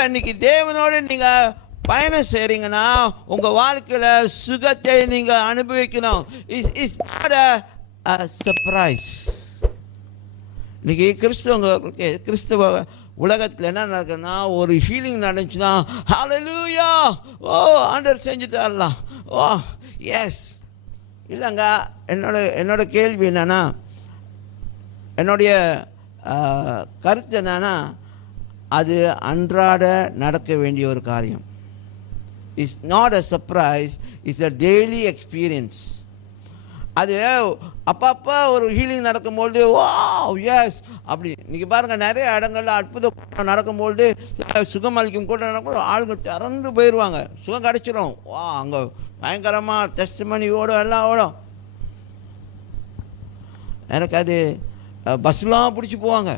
அப்போ இன்னைக்கு தேவனோடு நீங்கள் பயணம் செய்கிறீங்கன்னா உங்கள் வாழ்க்கையில் சுகத்தை நீங்கள் அனுபவிக்கணும். Is not a surprise. இன்னைக்கு கிறிஸ்தவ உலகத்தில் என்ன நடக்குதுன்னா, ஒரு ஹீலிங் நடந்துச்சுன்னா ஹல்லேலூயா, ஓ ஆண்டவர் செஞ்சுட்டாரலாம், ஓ எஸ். இல்லைங்க, என்னோட கேள்வி என்னன்னா, என்னுடைய கருத்து என்னன்னா, அது அன்றாட நடக்க வேண்டிய ஒரு காரியம். It's not a surprise, it's a daily experience. அது அப்பப்போ ஒரு ஹீலிங் நடக்கும்பொழுது வா எஸ் அப்படி. இன்றைக்கி பாருங்கள், நிறைய இடங்கள்ல அற்புதம் நடக்கும்பொழுது சுகம் அளிக்கும் கூட நடக்கும்போது ஆளுங்க திறந்து போயிடுவாங்க, சுகம் கிடச்சிடும். வா அங்கே பயங்கரமாக டெஸ்டிமனி ஓடும், எல்லாம் ஓடும். எனக்கு அது பஸ்லாம் பிடிச்சி போவாங்க.